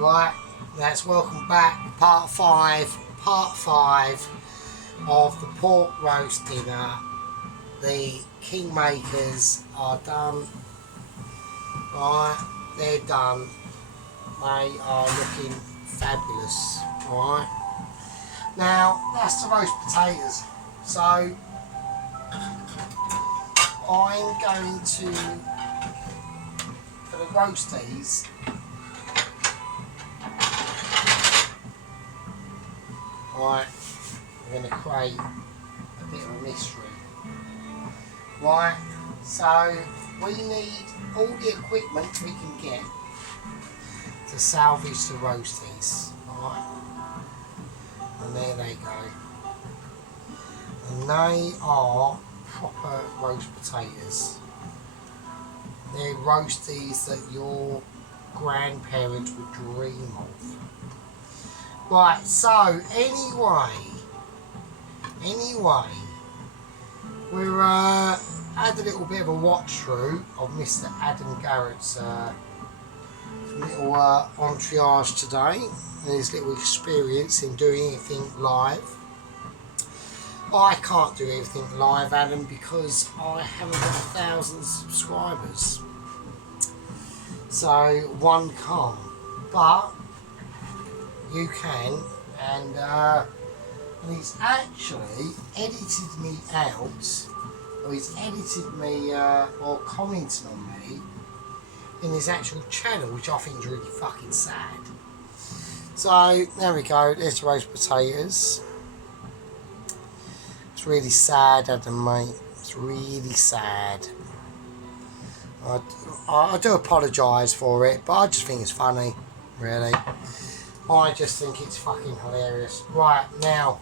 Right, that's welcome back, part 5 of the pork roast dinner. The Kingmakers are done. Right, they're done. They are looking fabulous. Right, now that's the roast potatoes. So I'm going to, for the roasties, right, we're going to create a bit of a mystery. Right, so we need all the equipment we can get to salvage the roasties. Right, and there they go. And they are proper roast potatoes. They're roasties that your grandparents would dream of. Right, so anyway, we're had a little bit of a watch through of Mr. Adam Garrett's little entourage today and his little experience in doing anything live. I can't do everything live, Adam, because I haven't got 1,000 subscribers, so one can't, but you can. And he's actually edited me out, or he's edited me or commented on me in his actual channel, which I think is really fucking sad. So there we go, there's the roast potatoes. It's really sad, Adam, mate. It's really sad. I do apologise for it, but I just think it's funny, really. I just think it's fucking hilarious. Right, now,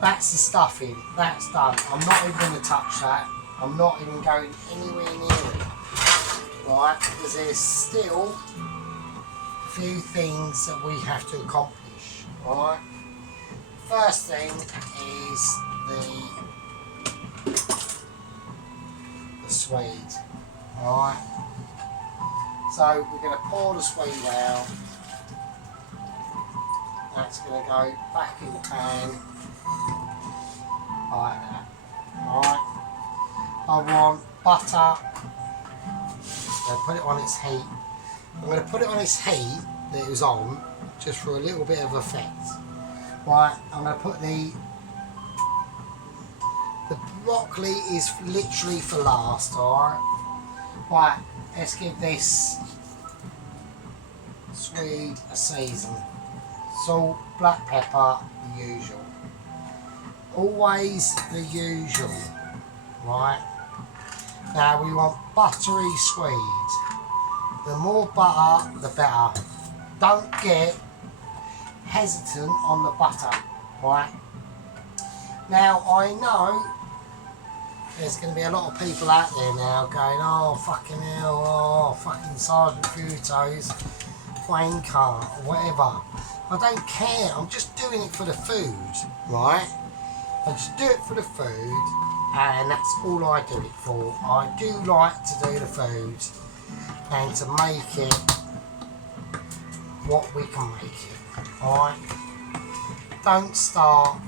that's the stuffing. That's done. I'm not even going to touch that. I'm not even going anywhere near it. Right, because there's still a few things that we have to accomplish. Right. First thing is the Swede. Alright. So we're going to pour the Swede out. That's going to go back in the pan like that. Alright. I want butter. I'm going to put it on its heat. I'm going to put it on its heat that it was on, just for a little bit of effect. Right, I'm going to put the broccoli is literally for last, alright? Right, let's give this Swede a season. Salt, black pepper, the usual. Always the usual, right? Now we want buttery Swede. The more butter, the better. Don't get hesitant on the butter, right? Now I know there's going to be a lot of people out there now going, oh fucking hell, oh fucking Sergeant Fruito's wanker, or whatever. I don't care, I'm just doing it for the food, right? I just do it for the food, and that's all I do it for. I do like to do the food and to make it what we can make it. Alright, don't start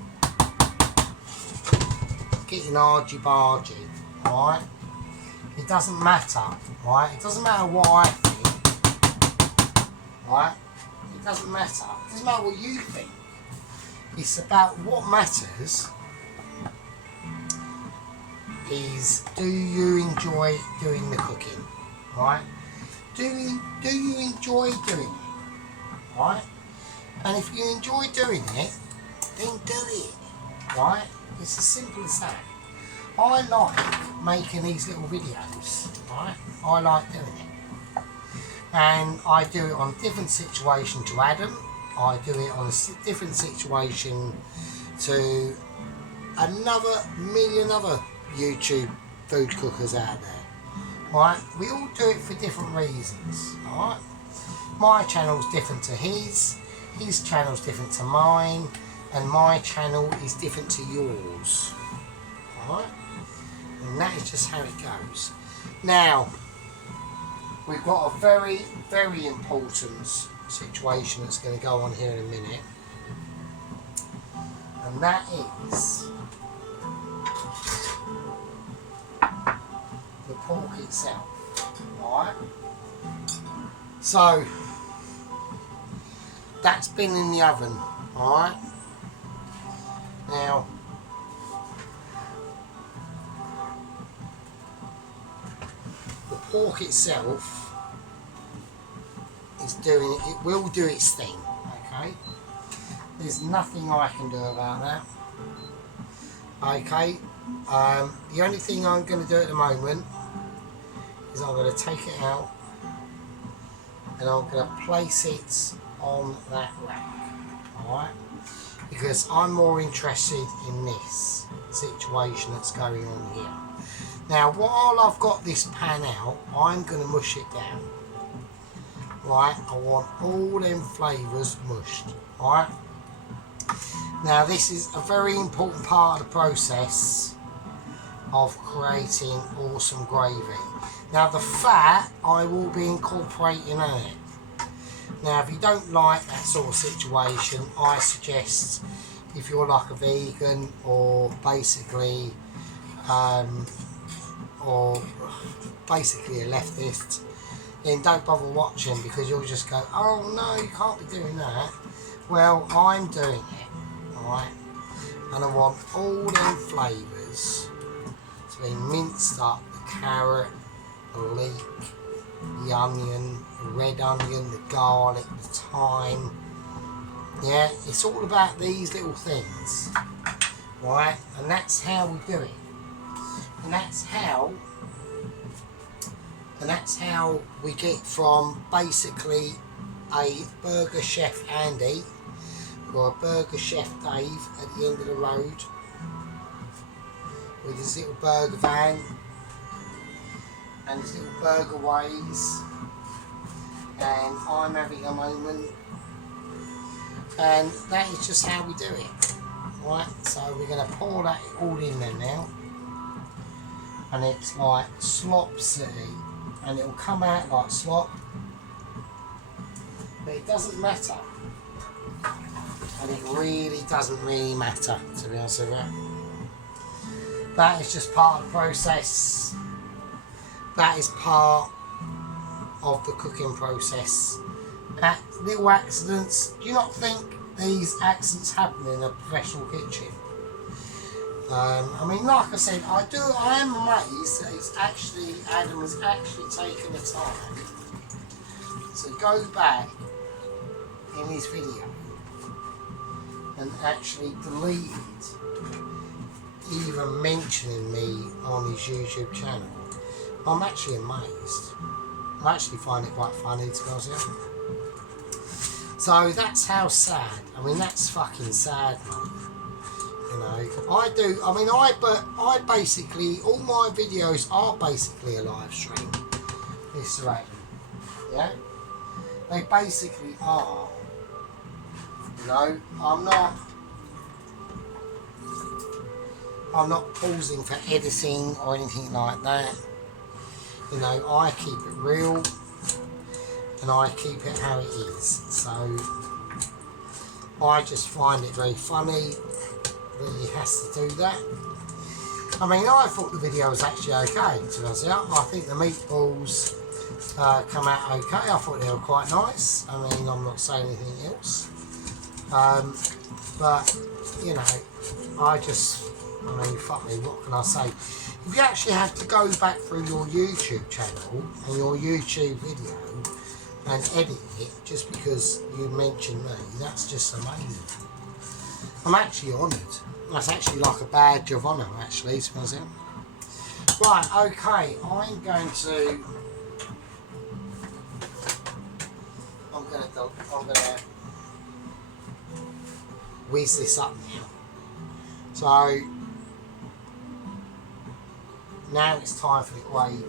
getting argy-bargy, alright? It doesn't matter, right? It doesn't matter what I think, right? It doesn't matter. It doesn't matter what you think. It's about what matters is, do you enjoy doing the cooking, right? Do you enjoy doing it, right? And if you enjoy doing it, then do it, right? It's as simple as that. I like making these little videos, right? I like doing it. And I do it on a different situation to Adam. I do it on a different situation to another million other YouTube food cookers out there, right? We all do it for different reasons, right? My channel's different to his channel's different to mine, and my channel is different to yours, alright? And that is just how it goes. Now, we've got a very, very important situation that's going to go on here in a minute, and that is the pork itself. Alright, so that's been in the oven. Alright, now the pork itself is doing it, it will do its thing. Okay, there's nothing I can do about that. Okay, the only thing I'm going to do at the moment is I'm going to take it out and I'm going to place it on that rack. Alright, because I'm more interested in this situation that's going on here. Now while I've got this pan out, I'm going to mush it down. Right, I want all them flavours mushed. Alright, now this is a very important part of the process of creating awesome gravy. Now the fat I will be incorporating in it. Now if you don't like that sort of situation, I suggest, if you're like a vegan or basically a leftist, then don't bother watching, because you'll just go, oh no, you can't be doing that. Well, I'm doing it, alright, and I want all them flavours to be minced up: the carrot, the leek, the onion, the red onion, the garlic, the thyme. Yeah, it's all about these little things, right? And that's how we do it. And that's how we get from basically a burger chef Andy or a burger chef Dave at the end of the road with his little burger van and his little burger ways, and I'm having a moment, and that is just how we do it. Right, so we're going to pour that all in there now, and it's like slop city, and it will come out like slop, but it doesn't matter, and it really doesn't really matter, to be honest with you. That is just part of the process. That is part of the cooking process. That little accidents, do you not think these accidents happen in a professional kitchen? I mean, like I said, I am amazed that it's actually, Adam has actually taken the time to go back in his video and actually deleted even mentioning me on his YouTube channel. I'm actually amazed. I actually find it quite funny, to be honest with you. So that's how sad. I mean, that's fucking sad, mate. You know, I basically, all my videos are basically a live stream. This right. Yeah? They basically are. You know, I'm not pausing for editing or anything like that. You know, I keep it real and I keep it how it is. So I just find it very funny that he has to do that. I mean, I thought the video was actually okay, to be honest. I think the meatballs come out okay. I thought they were quite nice. I mean, I'm not saying anything else. But, you know, I mean, fuck me, what can I say? If you actually have to go back through your YouTube channel and your YouTube video and edit it just because you mentioned me, that's just amazing. I'm actually honoured. That's actually like a badge of honour, actually, to be honest. Right, okay, I'm going to whiz this up now. So now it's time for the gravy.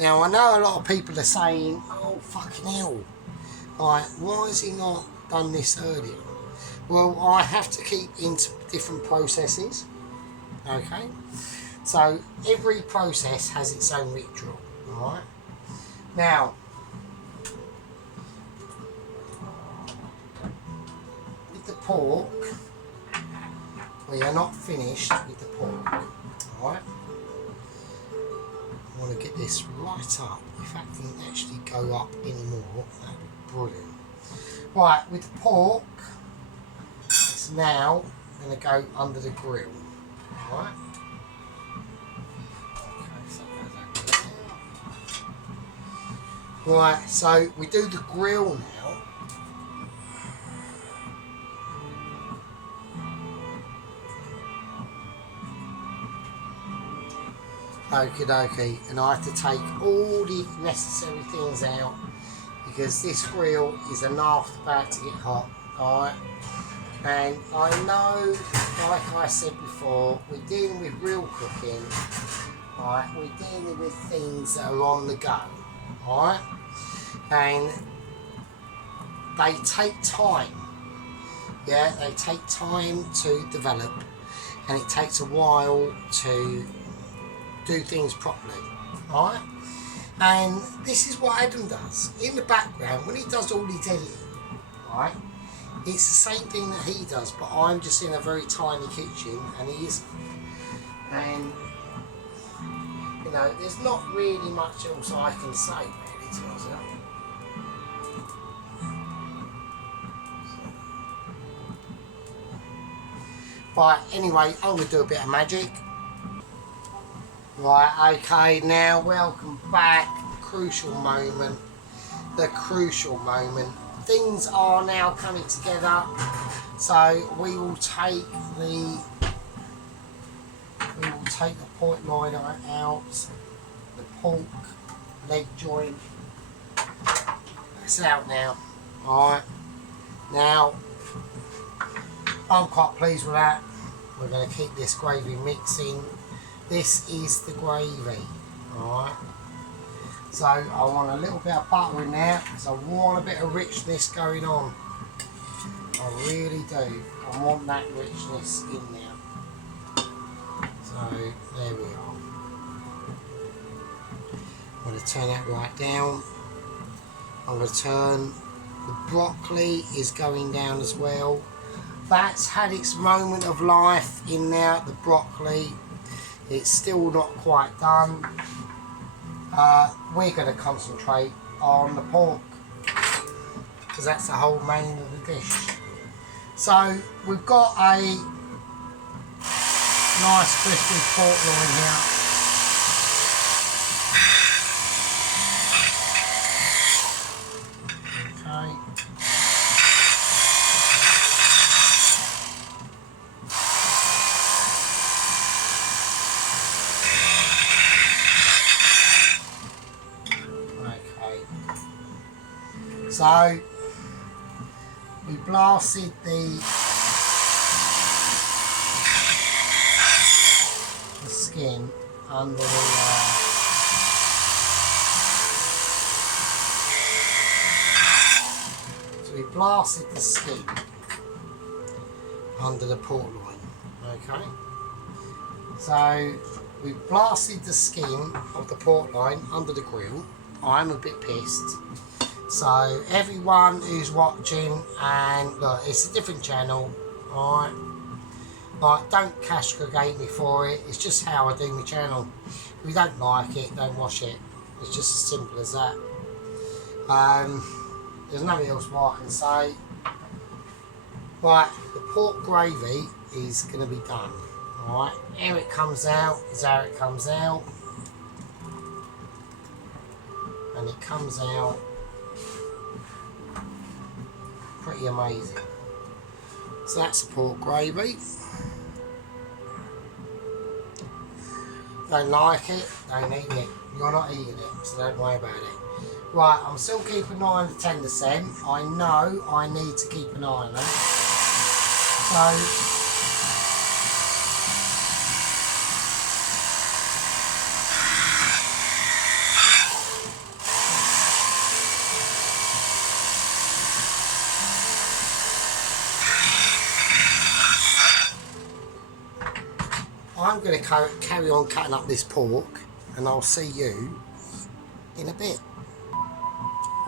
Now I know a lot of people are saying, oh fucking hell, like, why has he not done this earlier? Well, I have to keep into different processes, okay? So every process has its own ritual, alright? Now, with the pork, we are not finished with the pork. Alright? I want to get this right up. If that can actually go up anymore, that'd be brilliant. Right, with the pork, it's now going to go under the grill. Alright? Right, so we do the grill now. Okie dokie, and I have to take all the necessary things out because this grill is enough about to get hot, alright? And I know, like I said before, we're dealing with real cooking, alright? We're dealing with things that are on the go, alright? And they take time, yeah, they take time to develop, and it takes a while to do things properly, alright? And this is what Adam does in the background when he does all his editing, right? It's the same thing that he does, but I'm just in a very tiny kitchen and he isn't. And you know, there's not really much else I can say really to myself. Right, anyway, I'm going to do a bit of magic. Right, okay, now welcome back. Crucial moment. The crucial moment. Things are now coming together. So we will take the point liner out, the pork leg joint. It's out now. Alright. Now I'm quite pleased with that. We're going to keep this gravy mixing. This is the gravy, alright? So I want a little bit of butter in there because I want a bit of richness going on. I really do. I want that richness in there. So there we are. I'm going to turn that right down. I'm going to turn, the broccoli is going down as well. That's had its moment of life in there, the broccoli. It's still not quite done. We're going to concentrate on the pork because that's the whole main of the dish. So we've got a nice crispy pork loin here. Okay. So we blasted the skin under the so we blasted the skin under the pork loin. Okay, so we blasted the skin of the pork loin under the grill. I'm a bit pissed. So everyone who's watching, and look, it's a different channel, alright? Like, don't castigate me for it. It's just how I do my channel. If you don't like it, don't watch it. It's just as simple as that. There's nothing else more I can say. Right, the pork gravy is going to be done. Alright, how it comes out is how it comes out. And it comes out pretty amazing. So that's the pork gravy. Don't like it, don't eat it. You're not eating it, so don't worry about it. Right, I'm still keeping an eye on the tender scent. I know I need to keep an eye on it. So I'm going to carry on cutting up this pork, and I'll see you in a bit.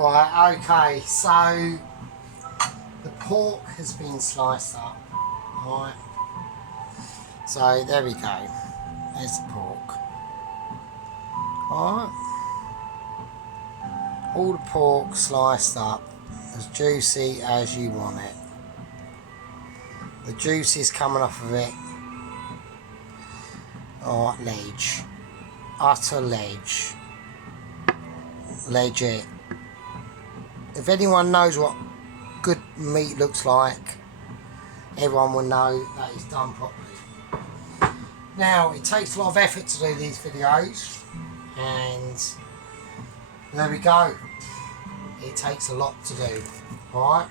Right, okay, so the pork has been sliced up. Right. So there we go. There's the pork. Alright. All the pork sliced up, as juicy as you want it. The juice is coming off of it. Alright, ledge. Utter ledge. Legit. If anyone knows what good meat looks like, everyone will know that it's done properly. Now, it takes a lot of effort to do these videos, and there we go. It takes a lot to do. Alright,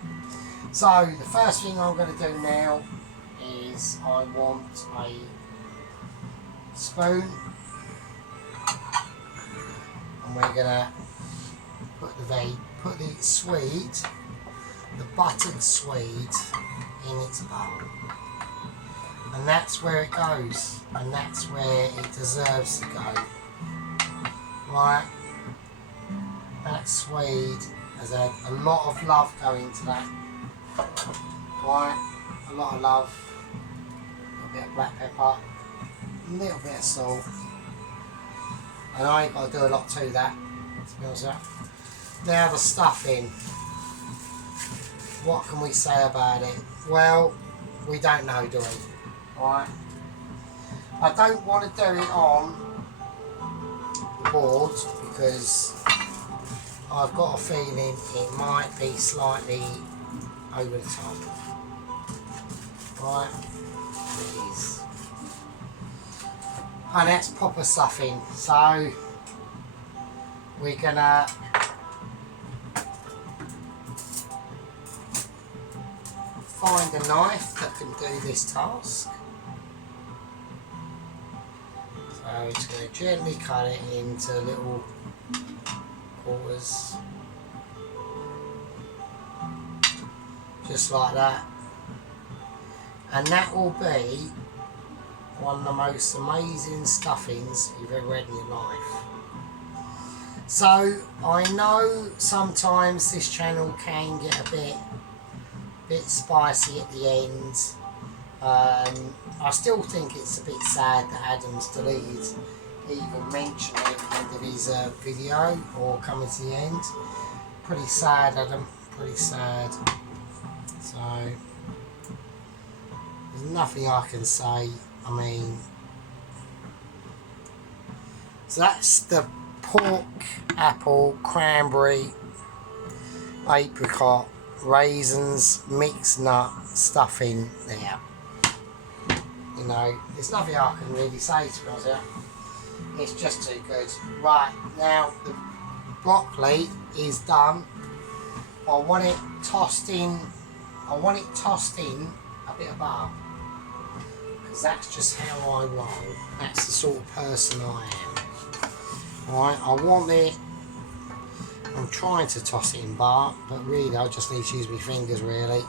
so the first thing I'm going to do now is I want a spoon, and we're going to put the swede, the buttered swede, in its bowl. And that's where it goes, and that's where it deserves to go. Right, that swede has had a lot of love going to that. Right, a lot of love. A little bit of black pepper, a little bit of salt, and I ain't got to do a lot to that, to be honest with you. Now the stuffing. What can we say about it? Well, we don't know, do we? Right. I don't want to do it on the board because I've got a feeling it might be slightly over the top. Right. Please. And that's proper stuffing. So we're gonna find a knife that can do this task. So we're just going to gently cut it into little quarters, just like that, and that will be one of the most amazing stuffings you've ever had in your life. So I know sometimes this channel can get a bit spicy at the end. I still think it's a bit sad that Adam's deleted even mentioning it at the end of his video or coming to the end. Pretty sad, Adam, pretty sad. So there's nothing I can say. I mean, so that's the pork, apple, cranberry, apricot, raisins, mixed nut stuffing there. You know, there's nothing I can really say, to be honest with you. It's just too good. Right, now the broccoli is done. I want it tossed in a bit of butter, because that's just how I roll. That's the sort of person I am. Right, I want it. I'm trying to toss it in butter, but really I just need to use my fingers, really.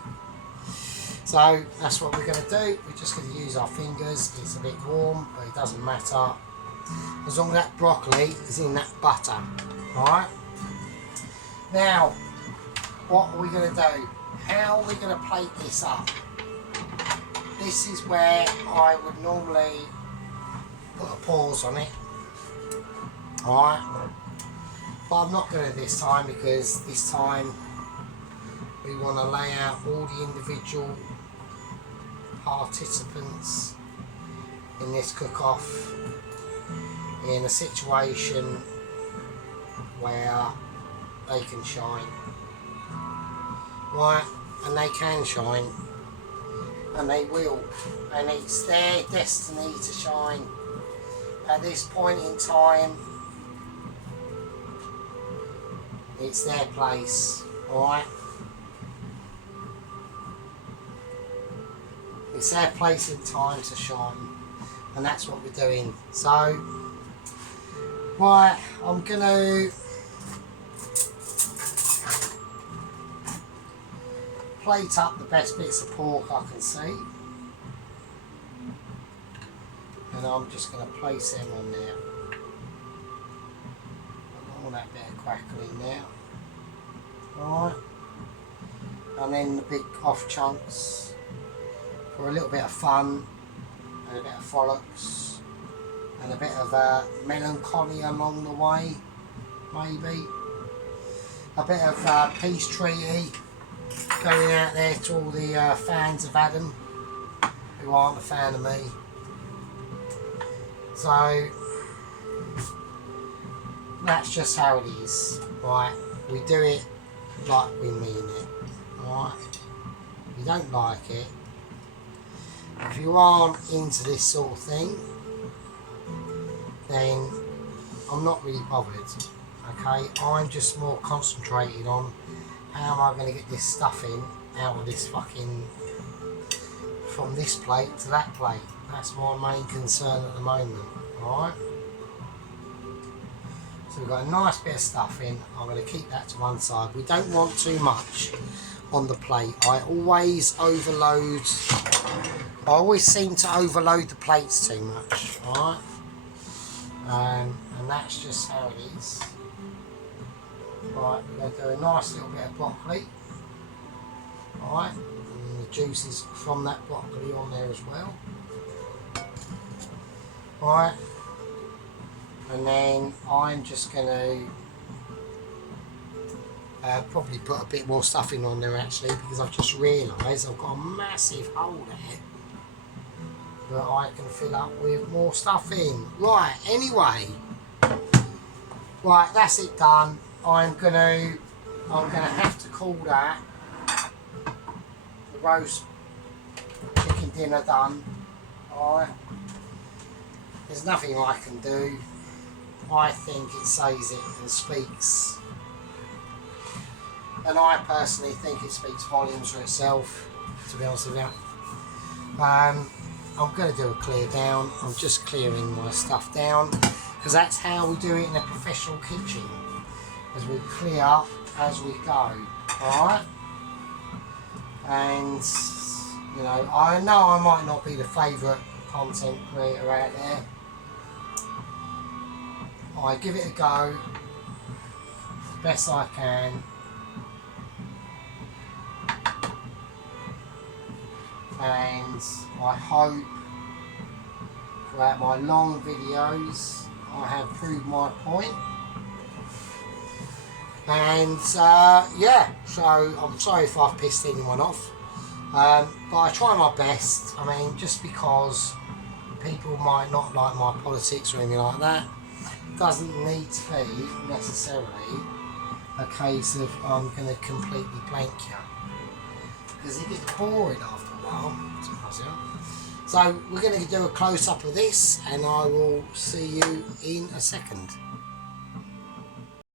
So that's what we're going to do. We're just going to use our fingers. It's a bit warm, but it doesn't matter, as long as that broccoli is in that butter. Alright. Now, what are we going to do? How are we going to plate this up? This is where I would normally put a pause on it. Alright. But I'm not going to this time, because this time we want to lay out all the individual participants in this cook-off in a situation where they can shine. Right, and they can shine, and they will, and it's their destiny to shine. At this point in time, it's their place. Alright, it's their place in time to shine, and that's what we're doing. So right, I'm gonna plate up the best bits of pork I can see, and I'm just going to place them on there. I don't want that bit of crackling now. Alright. And then the big off chunks for a little bit of fun and a bit of frolics and a bit of melancholy along the way, maybe. A bit of peace treaty going out there to all the fans of Adam who aren't a fan of me. So that's just how it is, right? We do it like we mean it, right? If you don't like it, if you aren't into this sort of thing, then I'm not really bothered, okay? I'm just more concentrated on how am I going to get this stuff in out of this fucking, from this plate to that plate. That's my main concern at the moment, alright? So we've got a nice bit of stuff in. I'm going to keep that to one side. We don't want too much on the plate. I always seem to overload the plates too much, alright? And that's just how it is. Right, we're going to do a nice little bit of broccoli. Alright, and the juices from that broccoli on there as well. Right, and then I'm just going to probably put a bit more stuffing on there actually, because I've just realised I've got a massive hole there that I can fill up with more stuffing. Right, anyway, right, that's it done. I'm gonna have to call that the roast chicken dinner done. Alright. There's nothing I can do. I think it says it and speaks. And I personally think it speaks volumes for itself, to be honest with you. I'm going to do a clear down. I'm just clearing my stuff down, because that's how we do it in a professional kitchen. As we clear as we go, alright? And, you know I might not be the favourite content creator out there. I give it a go, the best I can. And I hope throughout my long videos I have proved my point. And yeah, so I'm sorry if I've pissed anyone off, but I try my best. I mean, just because people might not like my politics or anything like that doesn't need to be necessarily a case of I'm going to completely blank you, because it gets boring after a while. So we're going to do a close-up of this, and I will see you in a second.